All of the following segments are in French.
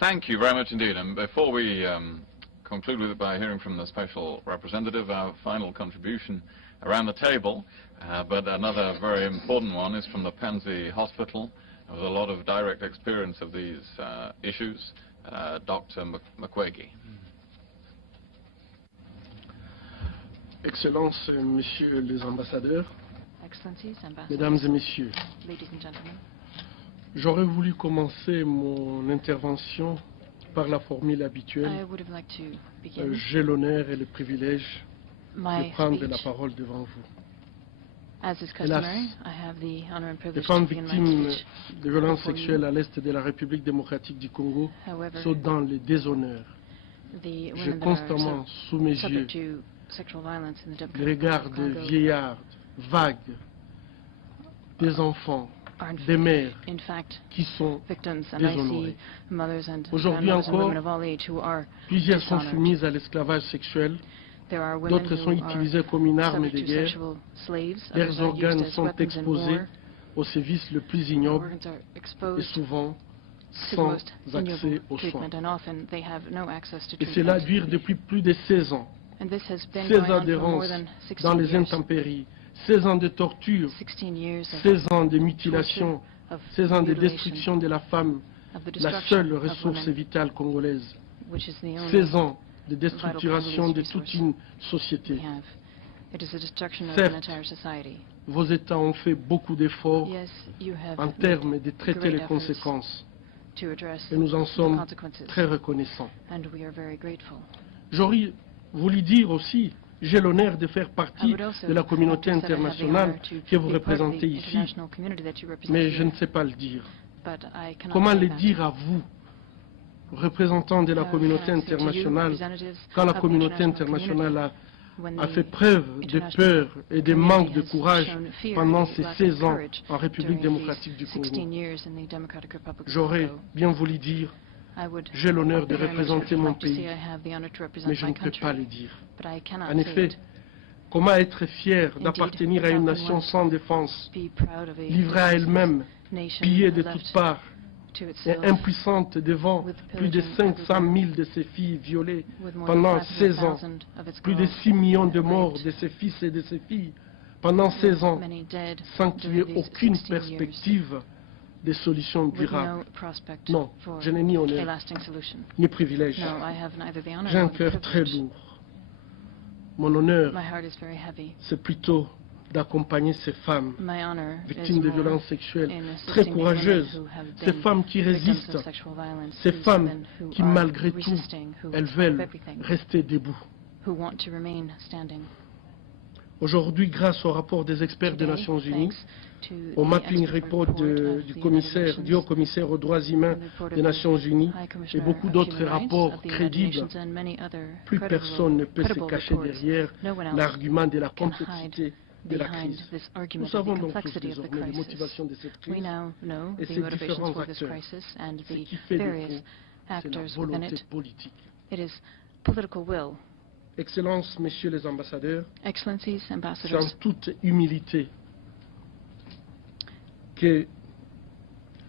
Thank you very much indeed. And before we conclude with it by hearing from the special representative, our final contribution around the table, but another very important one is from the Pansy Hospital, with a lot of direct experience of these issues, Dr. Mukwege. Excellences, Messieurs les ambassadeurs, Excellencies, Mesdames et Messieurs, ladies and gentlemen, j'aurais voulu commencer mon intervention par la formule habituelle. I would have liked to begin J'ai l'honneur et le privilège my de prendre la speech. parole devant vous. As is customary, I have the honor and Les privilege femmes to begin my victimes speech. de violences before you. sexuelles à l'est de la République démocratique du Congo However, sont dans le déshonneur. the J'ai women that are constamment sous mes yeux subject to sexual violence in the les Democratic regards Republic de of Congo vieillards, vagues, des enfants, are des mères in fact qui sont victims, and I déshonorées. see mothers and Aujourd'hui grandmothers and encore, women of all age who are Plusieurs sont dishonored. soumises à l'esclavage sexuel, There are women d'autres sont who are utilisées comme une arme de subject to guerre, sexual slaves, leurs others are used organes as sont weapons in exposés war. au service le plus Their ignoble organs are et exposed souvent to the sans most accès ignoble aux soins. treatment, and often they have no access to Et cela treatment. dure depuis plus de 16 ans. And this has been 16 going ans on for more d'errance than 16 dans les years. intempéries, 16 ans de torture, 16 years of 16 ans de mutilation, of 16 ans de mutilation, destruction de la femme, of the la destruction seule of ressource women, vitale congolaise. which is the only 16 ans de vital déstructuration de Congolese toute resource une société. we have. It is the destruction of Certes, an entire society. Vos États ont fait beaucoup d'efforts Yes, you have en made termes de traiter great les efforts conséquences to address et nous en the sommes consequences, très reconnaissants. and we are very grateful. J'aurais voulu dire aussi, j'ai l'honneur de faire I partie would also de la communauté like to say I have the internationale honor to que vous be part of the représentez ici, international community that you represent mais here, je ne sais pas le dire. but I cannot Comment say le that. dire à vous, représentants de la How communauté can I say to you, internationale, representatives quand la of the communauté international internationale when a the fait preuve de international peur et de community manque de has courage shown fear pendant and ces lack of 16 ans courage en République during démocratique du these Congo. 16 years in the Democratic Republic of J'aurais Congo. bien voulu dire, I would j'ai l'honneur de very much représenter mon like to say pays, I have the honor to represent mais je my ne peux pas le country, dire. but I cannot En say effet, it. comment être fier Indeed, d'appartenir à une the nation South sans défense, Be proud of a livrée à elle-même, nation pillée de left toutes parts, to et itself impuissante devant with plus de pillaging 500 000 de ses filles violées with more pendant than 16 ans, 500,000 of its plus de girls 6 millions de morts raped, de ses fils et de ses filles pendant 16 ans, many dead sans qu'il y ait during these aucune 16 years, perspective de solution with durable, no prospect Non, for je n'ai ni a honneur, lasting solution. ni privilège. No, I have neither the honor J'ai un nor the cœur très privilege. lourd. Mon honneur, My heart is very heavy. c'est plutôt d'accompagner ces femmes My honor victimes is de more violences sexuelles, in très assisting the women courageuses, who have ces been femmes qui victims résistent, of sexual violence, ces these femmes women who qui are malgré tout, resisting, who elles have veulent everything, rester debout. who want to remain standing. Aujourd'hui, grâce au rapport des experts des Today, Nations Unies, thanks to au the mapping expert report report du of the commissaire, United du haut Nations, commissaire aux droits humains and the report of des the Nations Unies High et Commissioner beaucoup of d'autres Human Rights rapports of the United crédibles, Nations and many other plus credible- personne ne peut se credible cacher reports. derrière No one else l'argument de la can complexité hide de la behind crise. this Nous argument of the savons donc tous complexity of the désormais les crisis. motivations de cette We crise now know et the ses motivations différents for this acteurs. crisis and Ce the qui fait various défaut, c'est la actors within volonté it. politique. It is political will. Excellences, messieurs les ambassadeurs, Excellencies, c'est en ambassadors, toute humilité que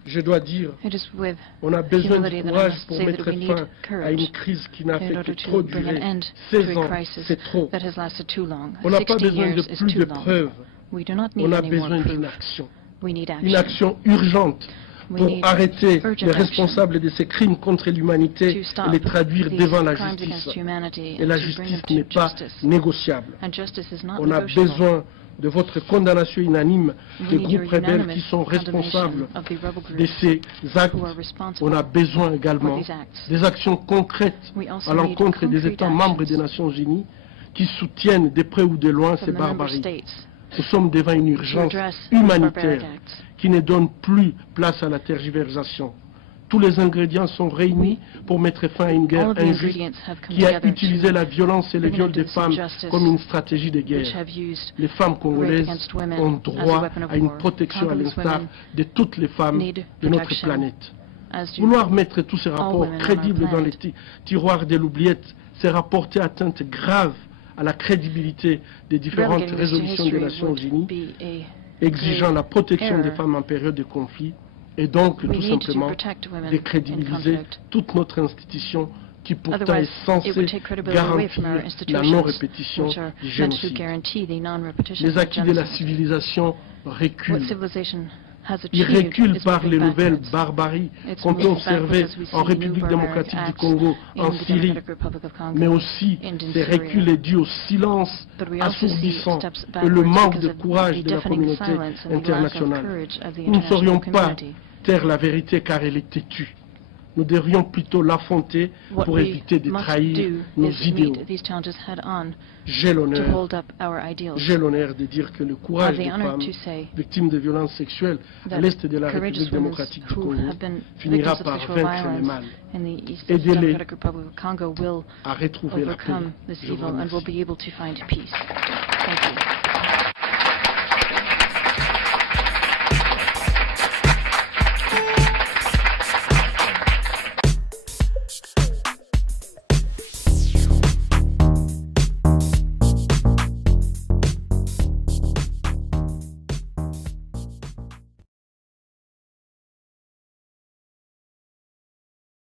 je dois dire, it is with on a besoin de humility that I courage must pour say that mettre we need fin à courage une crise qui n'a in fait que order trop to bring an durer. end to 16 a ans, crisis c'est trop. that has lasted too long. On n'a pas 60 besoin de years is plus too de long. preuves, We do not on need a any more besoin d'une proof. action. We need Une action action urgente We pour need arrêter urgent les action responsables de ces crimes contre l'humanité to et stop les traduire these devant la crimes justice. against humanity Et la and to bring them justice n'est to pas justice. négociable. And justice is not On a negotiable. besoin de votre condamnation unanime We des need your groupes rebelles unanimous qui sont responsables condemnation of the rebel de groups ces actes. who are On responsible a besoin également for these acts. des actions concrètes We also à l'encontre need des concrete États membres des actions Nations Unies qui soutiennent de près ou de loin ces from the member barbaries. states Nous sommes devant une to urgence address these barbaric humanitaire acts. qui ne donne plus place à la tergiversation. tous les ingrédients sont réunis pour mettre fin à une guerre all of the injuste ingredients have come qui a together utilisé to la violence et le bring viol an des end to femmes injustice comme une stratégie de which guerre. have used Les femmes congolaises against women ont as a droit weapon of à une war. protection à Congolese l'instar women de toutes les femmes need de notre protection, planète. as do Vouloir mettre tous ces all rapports women on our crédibles dans les planet. tiroirs de l'oubliette, c'est rapporter atteinte grave à la crédibilité des différentes Relegating this to résolutions des history Nations would Unies be a exigeant la protection des error. femmes en période de conflit et donc We tout need to simplement protect women in décrédibiliser conflict. toute notre institution qui pourtant Otherwise, est it censée would take credibility away from our garantir la institutions, non-répétition which are du meant to génocide. guarantee the non-repetition Les of acquis de la genocide. civilisation What reculent. civilization has Ils achieved reculent is par les moving nouvelles backwards. barbaries It's qu'on peut moving observer backwards as we see en République new démocratique barbaric du acts Congo, in en the Syrie, Democratic Republic of Congo mais aussi and in ces Syria. reculs est dû au silence But we also see assourdissant steps et le backwards manque because de of courage the de la deafening communauté silence and the lack of internationale. courage of the Nous ne saurions international pas community. taire la vérité car elle est têtue. Nous devrions plutôt l'affronter What pour we éviter de must trahir do nos is idéaux. meet these challenges head on J'ai to l'honneur hold up our ideals. J'ai l'honneur de dire que le I courage have the des honor femmes to say victimes de violences sexuelles à that l'est de la courageous République women démocratique du who Congo have been finira victims of par sexual vaincre le violence mal, in the East Aidez-les Democratic Republic of Congo will à retrouver la paix. overcome this Je vous evil and will remercie. be able to find peace. Thank you.